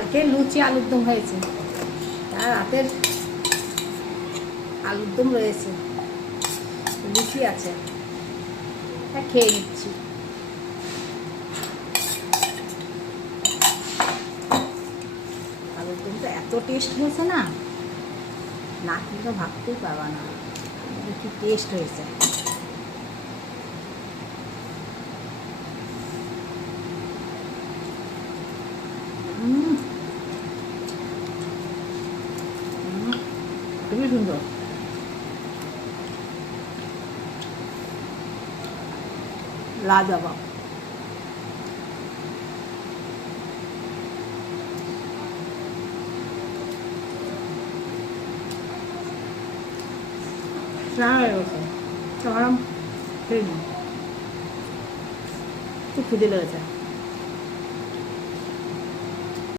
কালকে লুচি আলুর দম হয়েছে, আর রাতের আলুর দম রয়েছে, লুচি আছে, তা খেয়ে নিচ্ছি। আলুর দমটা এত টেস্ট হয়েছে না, না কিন্তু ভাবতেই পারবা না কি টেস্ট হয়েছে। খুবই সুন্দর। লাজবাব। খেয়ে নিই, খুব খিদে লেগেছে।